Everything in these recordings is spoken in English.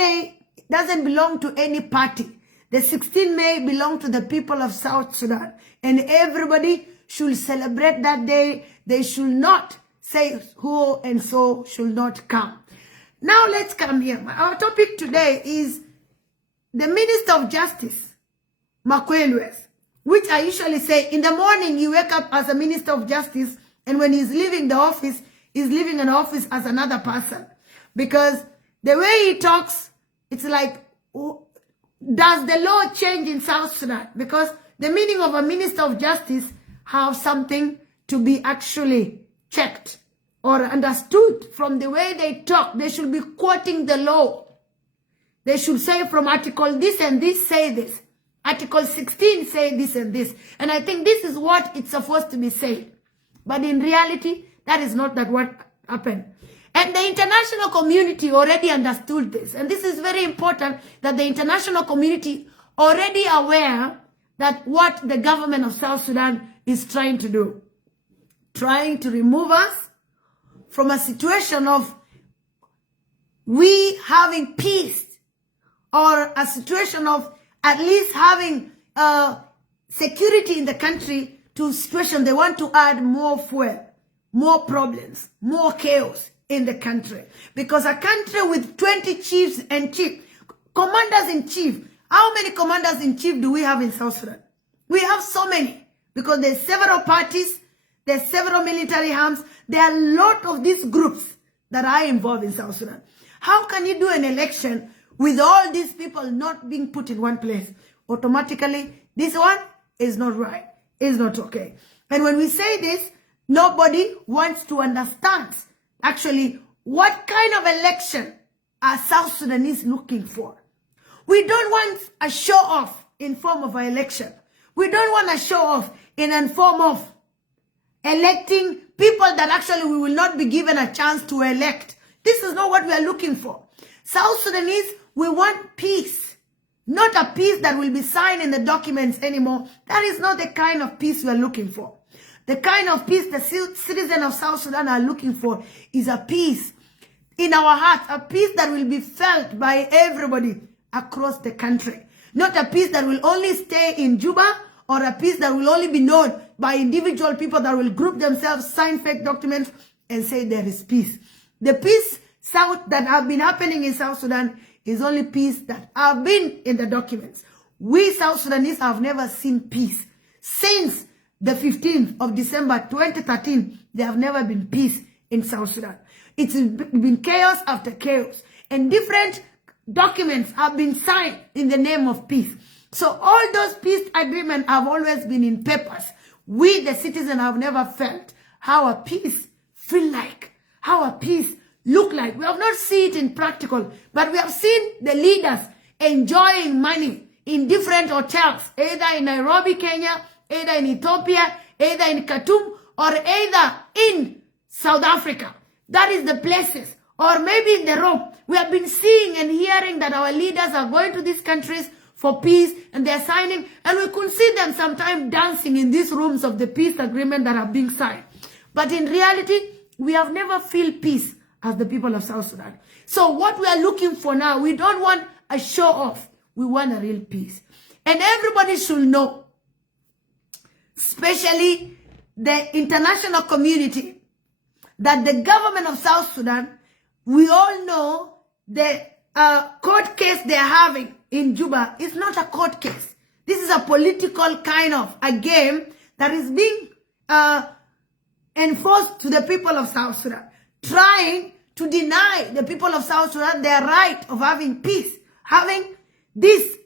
May doesn't belong to any party. The 16th May belongs to the people of South Sudan. And everybody should celebrate that day. They should not say who and so should not come. Now let's come here. Our topic today is the Minister of Justice, Makwelwes, which I usually say in the morning you wake up as a Minister of Justice, and when he's leaving the office, he's leaving an office as another person. Because the way he talks, it's like, does the law change in South Sudan? Because the meaning of a Minister of Justice have something to be actually checked or understood from the way they talk. They should be quoting the law. They should say from article this and this, say this. Article 16 say this and this. And I think this is what it's supposed to be said. But in reality, that is not that what happened. And the international community already understood this. And this is very important that the international community already aware that what the government of South Sudan is trying to do. Trying to remove us from a situation of we having peace, or a situation of at least having security in the country, to a situation they want to add more fuel, more problems, more chaos in the country. Because a country with 20 chiefs and commanders in chief, how many commanders in chief do we have in South Sudan? We have so many, because there's several parties, there's several military arms, there are a lot of these groups that are involved in South Sudan. How can you do an election with all these people not being put in one place? Automatically, this one is not right. It's not okay. And when we say this, nobody wants to understand actually what kind of election are South Sudanese looking for. We don't want a show off in form of an election. We don't want a show off in a form of electing people that actually we will not be given a chance to elect. This is not what we are looking for. South Sudanese, we want peace. Not a peace that will be signed in the documents anymore. That is not the kind of peace we are looking for. The kind of peace the citizens of South Sudan are looking for is a peace in our hearts, a peace that will be felt by everybody across the country. Not a peace that will only stay in Juba, or a peace that will only be known by individual people that will group themselves, sign fake documents, and say there is peace. The peace that have been happening in South Sudan is only peace that have been in the documents. We South Sudanese have never seen peace. Since the 15th of December 2013, there have never been peace in South Sudan. It's been chaos after chaos. And different documents have been signed in the name of peace. So all those peace agreements have always been in papers. We, the citizens, have never felt how a peace feel like, how a peace look like. We have not seen it in practical, but we have seen the leaders enjoying money in different hotels, either in Nairobi, Kenya, either in Ethiopia, either in Khartoum, or either in South Africa. That is the places. Or maybe in the Rome. We have been seeing and hearing that our leaders are going to these countries for peace, and they're signing, and we could see them sometimes dancing in these rooms of the peace agreement that are being signed. But in reality, we have never feel peace as the people of South Sudan. So what we are looking for now, we don't want a show off. We want a real peace. And everybody should know, especially the international community, that the government of South Sudan, we all know the court case they're having in Juba is not a court case. This is a political kind of a game that is being enforced to the people of South Sudan, trying to deny the people of South Sudan their right of having peace. Having this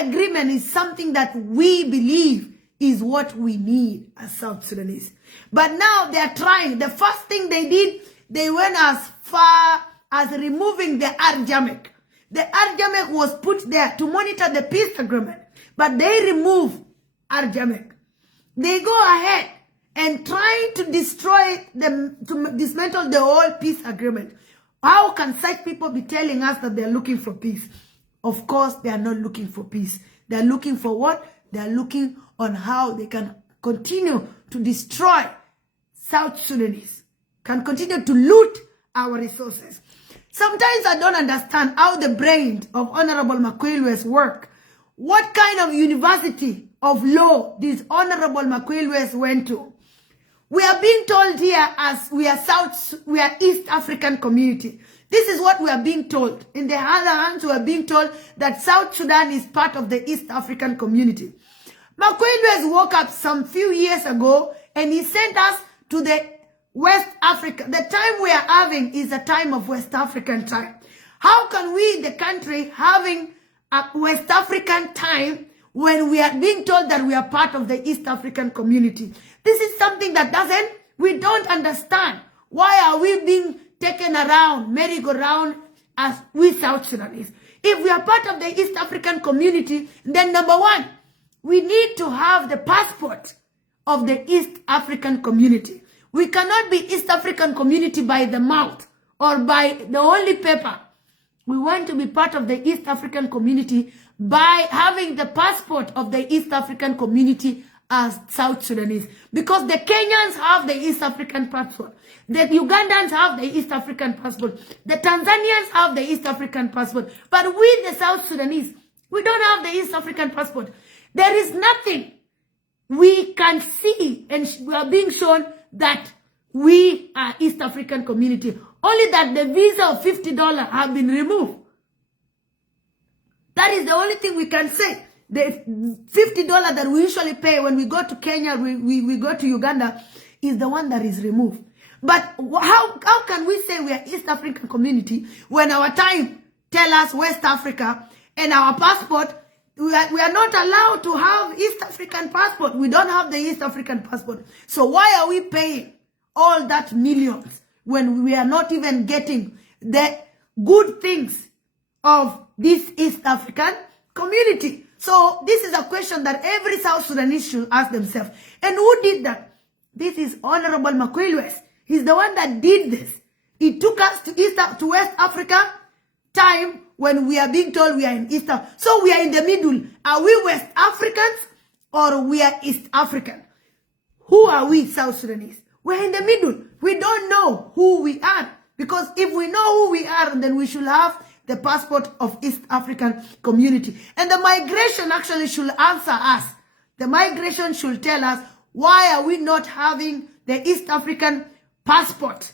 agreement is something that we believe is what we need as South Sudanese. But now they are trying. The first thing they did, they went as far as removing the Arjamek. The Arjamek was put there to monitor the peace agreement, but they remove Arjamek. They go ahead and try to destroy them, to dismantle the whole peace agreement. How can such people be telling us that they're looking for peace? Of course, they are not looking for peace. They're looking for what? They're looking on how they can continue to destroy South Sudanese, can continue to loot our resources. Sometimes I don't understand how the brain of Honorable Makwelwes work. What kind of university of law this Honorable Makwelwes went to? We are being told here as we are East African community. This is what we are being told. In the other hands, we are being told that South Sudan is part of the East African community. Makwelwes woke up some few years ago and he sent us to the West Africa. The time we are having is a time of West African time. How can we, the country, having a West African time when we are being told that we are part of the East African community? This is something that we don't understand. Why are we being taken around, merry-go-round as we South Sudanese? If we are part of the East African community, then number one, we need to have the passport of the East African community. We cannot be East African community by the mouth or by the only paper. We want to be part of the East African community by having the passport of the East African community as South Sudanese. Because the Kenyans have the East African passport. The Ugandans have the East African passport. The Tanzanians have the East African passport. But we, the South Sudanese, we don't have the East African passport. There is nothing we can see and we are being shown that we are East African community. Only that the visa of $50 have been removed. That is the only thing we can say. The $50 that we usually pay when we go to Kenya, we go to Uganda, is the one that is removed. But how can we say we are East African community when our time tell us West Africa and our passport, we are not allowed to have East African passport. We don't have the East African passport. So why are we paying all that millions when we are not even getting the good things of this East African community? So this is a question that every South Sudanese should ask themselves. And who did that? This is Honorable Makwelwes. He's the one that did this. He took us to West Africa time when we are being told we are in East Africa. So we are in the middle. Are we West Africans or we are East African? Who are we, South Sudanese? We're in the middle. We don't know who we are. Because if we know who we are, then we should have the passport of East African community. And the migration actually should answer us. The migration should tell us, why are we not having the East African passport?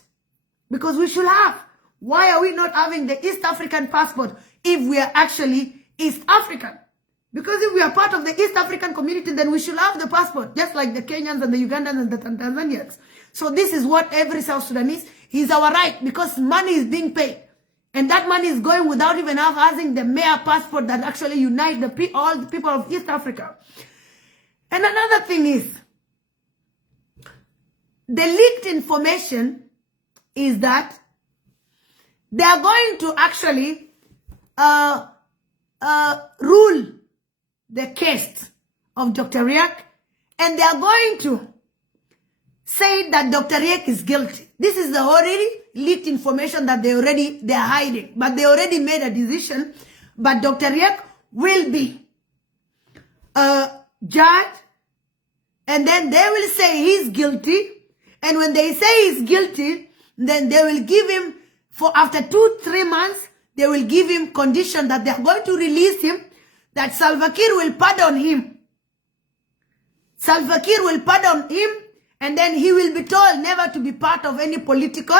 Because we should have. Why are we not having the East African passport if we are actually East African? Because if we are part of the East African community, then we should have the passport, just like the Kenyans and the Ugandans and the Tanzanians. So this is what every South Sudanese is our right, because money is being paid. And that money is going without even having the mayor passport that actually unite all the people of East Africa. And another thing is, the leaked information is that they are going to actually rule the case of Dr. Riek, and they are going to say that Dr. Riek is guilty. This is the already leaked information that they're hiding, but they already made a decision. But Dr. Riek will be judged, and then they will say he's guilty. And when they say he's guilty, then they will give him, for after 2-3 months, they will give him condition that they are going to release him, that Salva Kiir will pardon him. Salva Kiir will pardon him, and then he will be told never to be part of any political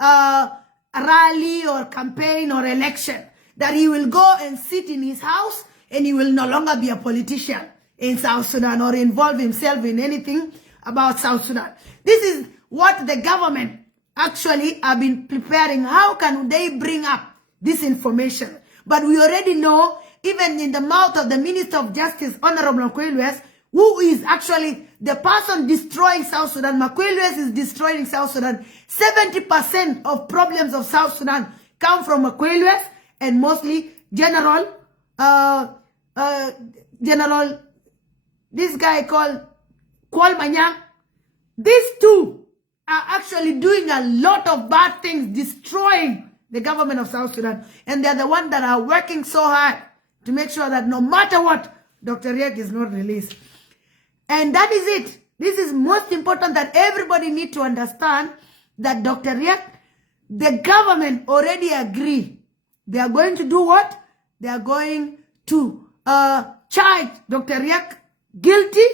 rally or campaign or election. That he will go and sit in his house and he will no longer be a politician in South Sudan or involve himself in anything about South Sudan. This is what the government actually have been preparing. How can they bring up this information? But we already know, even in the mouth of the Minister of Justice, Honorable Makwelwes, who is actually the person destroying South Sudan. Makwelwes is destroying South Sudan. 70% of problems of South Sudan come from Makwelwes, and mostly General, this guy called Kwal Manyang. These two are actually doing a lot of bad things, destroying the government of South Sudan. And they're the ones that are working so hard to make sure that no matter what, Dr. Riek is not released. And that is it. This is most important, that everybody need to understand that Dr. Riek the government already agreed. They are going to do what? They are going to charge Dr. Riek guilty.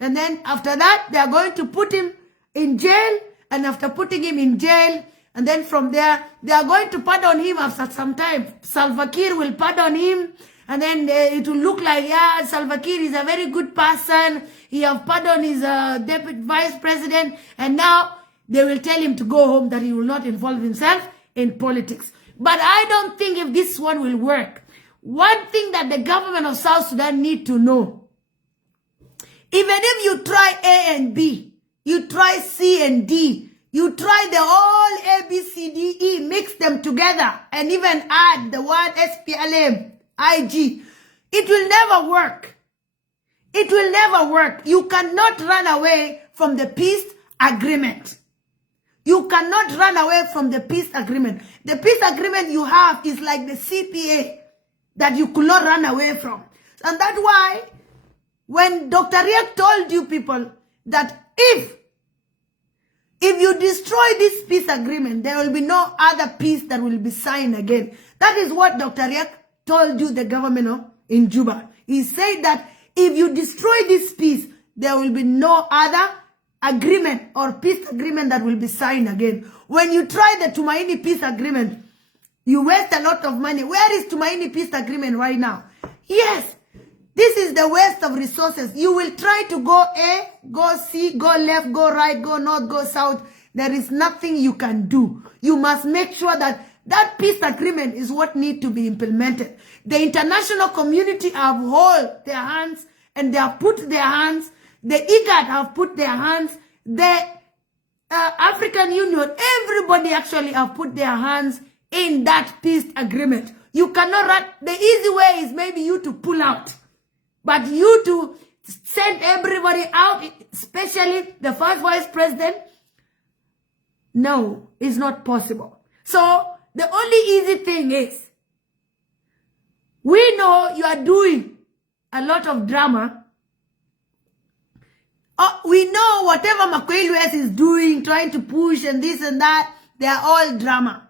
And then after that, they are going to put him in jail. And after putting him in jail, and then from there, they are going to pardon him after some time. Salva Kiir will pardon him. And then it will look like, yeah, Salva Kiir is a very good person. He have pardoned his deputy vice president. And now they will tell him to go home, that he will not involve himself in politics. But I don't think if this one will work. One thing that the government of South Sudan need to know, even if you try A and B, you try C and D, you try the whole A, B, C, D, E, mix them together, and even add the word SPLM, IG, it will never work. It will never work. You cannot run away from the peace agreement. You cannot run away from the peace agreement. The peace agreement you have is like the CPA that you could not run away from. And that's why when Dr. Riek told you people that if you destroy this peace agreement, there will be no other peace that will be signed again. That is what Dr. Riek told you, the government in Juba. He said that if you destroy this peace, there will be no other agreement or peace agreement that will be signed again. When you try the Tumaini peace agreement, you waste a lot of money. Where is Tumaini peace agreement right now? Yes, this is the waste of resources. You will try to go A, go C, go left, go right, go north, go south. There is nothing you can do. You must make sure that that peace agreement is what needs to be implemented. The international community have held their hands and they have put their hands. The IGAD have put their hands. The African Union, everybody actually have put their hands in that peace agreement. You cannot run. The easy way is maybe you to pull out. But you to send everybody out, especially the first vice president, no, it's not possible. So the only easy thing is, we know you are doing a lot of drama. We know whatever Makwei West is doing, trying to push and this and that, they are all drama.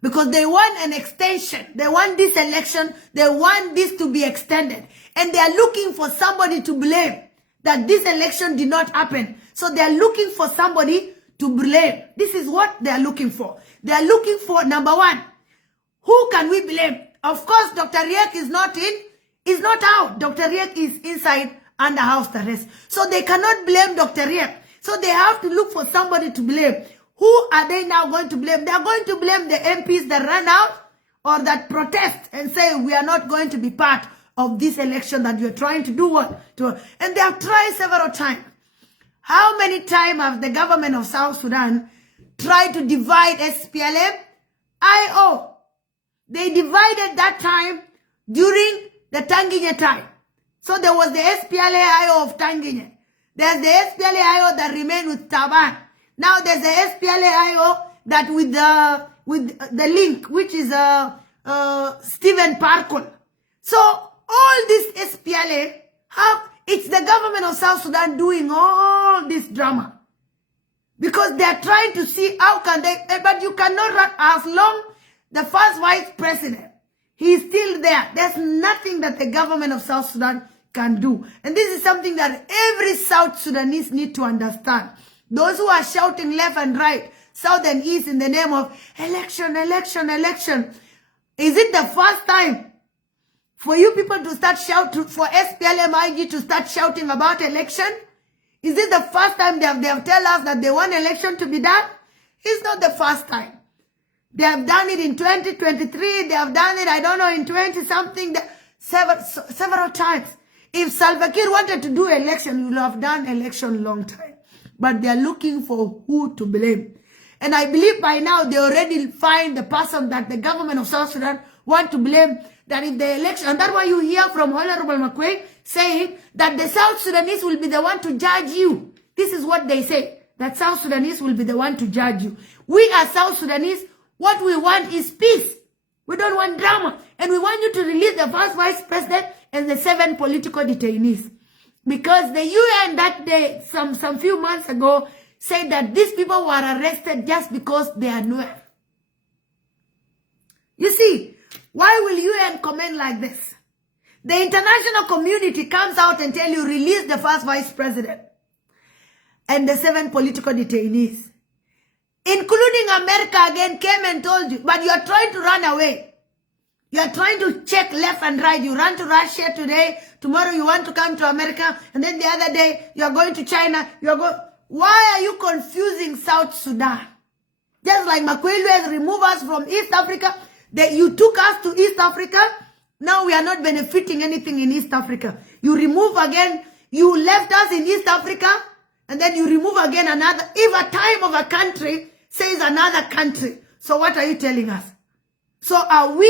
Because they want an extension. They want this election. They want this to be extended. And they are looking for somebody to blame that this election did not happen. So they are looking for somebody to blame. This is what they are looking for. They are looking for, number one, who can we blame? Of course, Dr. Riek is not out. Dr. Riek is inside under house arrest. So they cannot blame Dr. Riek. So they have to look for somebody to blame. Who are they now going to blame? They are going to blame the MPs that ran out or that protest and say, we are not going to be part of this election that you're trying to do what? And they have tried several times. How many times have the government of South Sudan tried to divide SPLM? IO. They divided that time during the Tanginya time. So there was the SPLA-IO of Tanginya. There's the SPLA-IO that remained with Taban. Now there's the SPLA-IO that with the link, which is Stephen Parkon. So all this SPLA, it's the government of South Sudan doing all this drama. Because they are trying to see how can they, but you cannot run as long the first vice president, he is still there. There's nothing that the government of South Sudan can do. And this is something that every South Sudanese need to understand. Those who are shouting left and right, south and east in the name of election, election, election. Is it the first time for you people to start shouting, for SPLM-IG to start shouting about election? Is it the first time they have tell us that they want election to be done? It's not the first time. They have done it in 2023. They have done it, I don't know, in 20-something, several times. If Salva Kiir wanted to do election, he would have done election long time. But they are looking for who to blame. And I believe by now they already find the person that the government of South Sudan want to blame, that if the election, and that's why you hear from Honorable Makwei saying that the South Sudanese will be the one to judge you. This is what they say, that South Sudanese will be the one to judge you. We as South Sudanese, what we want is peace. We don't want drama. And we want you to release the first vice president and the 7 political detainees. Because the UN that day, some few months ago, said that these people were arrested just because they are Nuer. You see, why will UN comment like this? The international community comes out and tell you, release the first vice president and the 7 political detainees. Including America again came and told you, but you are trying to run away. You are trying to check left and right. You run to Russia today, tomorrow you want to come to America, and then the other day you are going to China. Why are you confusing South Sudan? Just like Makwelu has removed us from East Africa, you took us to East Africa, now we are not benefiting anything in East Africa. You remove again, you left us in East Africa, and then you remove again another. If a time of a country says another country, so what are you telling us? So are we